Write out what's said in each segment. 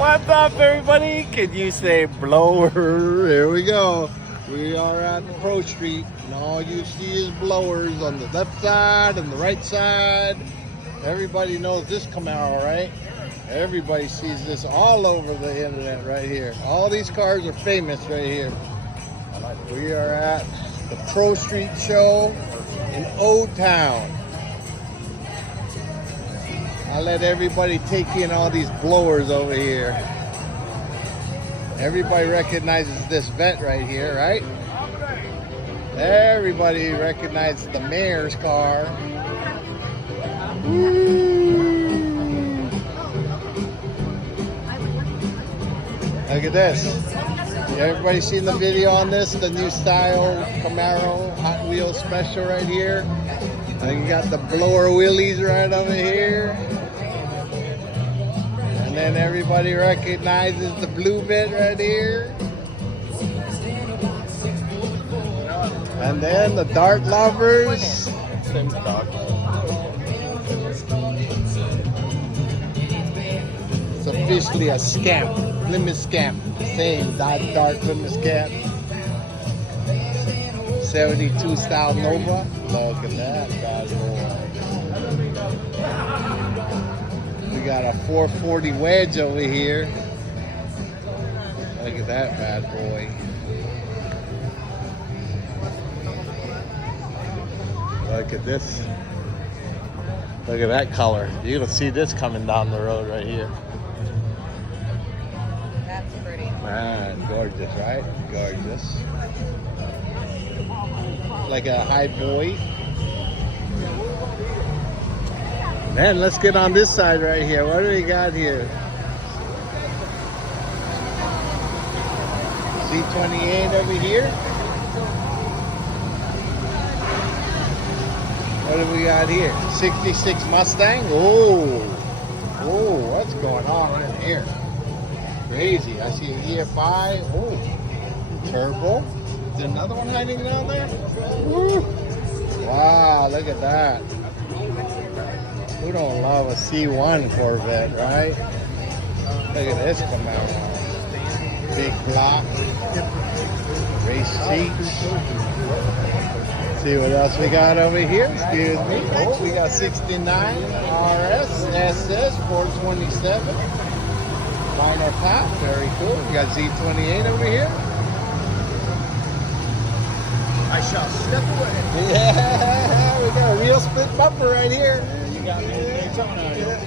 What's up, everybody? Can you say blower? Here we go. We are at Pro Street, and all you see is blowers on the left side and the right side. Everybody knows this Camaro, right? Everybody sees this all over the internet right here. All these cars are famous right here. We are at the Pro Street show in Oldtown. I'll let everybody take in all these blowers over here. Everybody recognizes this vet right here, right? Everybody recognizes the mayor's car. Woo. Look at this. Everybody seen the video on this? The new style Camaro Hot Wheels special right here. And you got the blower wheelies right over here. And then everybody recognizes the blue bit right here. And then the dart lovers. It's officially a scam, Plymouth scam. Same dart Plymouth scam. 72 style Nova. Look at that bad boy. We got a 440 wedge over here. Look at that bad boy. Look at this. Look at that color. You're gonna see this coming down the road right here. That's pretty. Man, gorgeous, right? Gorgeous. Like a high boy. Man, let's get on this side right here. What do we got here? Z28 over here. What do we got here? 66 Mustang. Oh, what's going on in here? Crazy. I see an EFI. Oh, turbo. Is there another one hiding down there? Woo. Wow, look at that. Who don't love a C1 Corvette, right? Look at this Camaro. Big block. Race seats. See what else we got over here. Excuse me. Oh, we got 69 RS SS 427. Minor top. Very cool. We got Z28 over here. I shall step away. Yeah, we got a real split bumper right here. You got me in Daytona.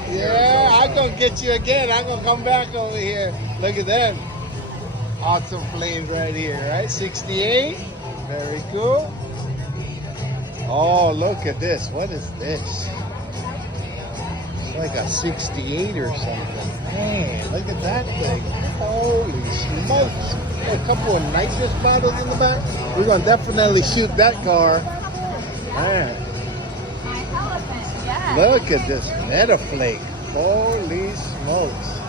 Yeah, I'm gonna get you again. I'm gonna come back over here. Look at them. Awesome flames right here, right? 68. Very cool. Oh, look at this. What is this? It's like a 68 or something. Man, look at that thing. Holy smokes. A couple of nitrous bottles in the back. We're going to definitely shoot that car. Man. Look at this Metaflake. Holy smokes.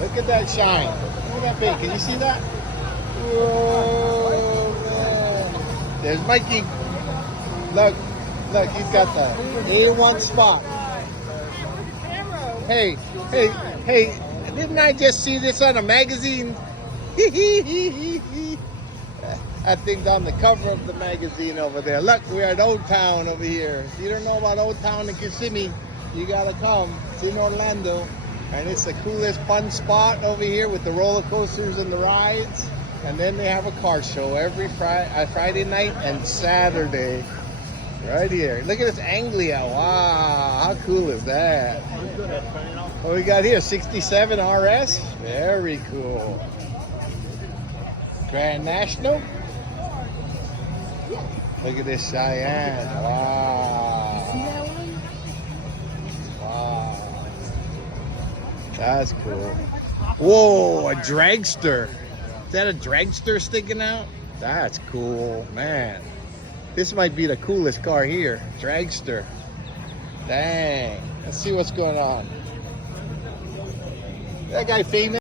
Look at that shine. Look at that big. Can you see that? Whoa, man. There's Mikey. Look, he's got the A1 spot. Hey, didn't I just see this on a magazine? That thing's on the cover of the magazine over there. Look, we're at Oldtown over here. If you don't know about Oldtown in Kissimmee, you gotta come. It's in Orlando. And it's the coolest fun spot over here with the roller coasters and the rides. And then they have a car show every Friday night and Saturday. Right here. Look at this Anglia. Wow, how cool is that? What we got here? 67 RS. Very cool. Grand National. Look at this Cheyenne. Wow. Wow. That's cool. Whoa, a dragster. Is that a dragster sticking out? That's cool, man. This might be the coolest car here. Dragster. Dang. Let's see what's going on. That guy famous.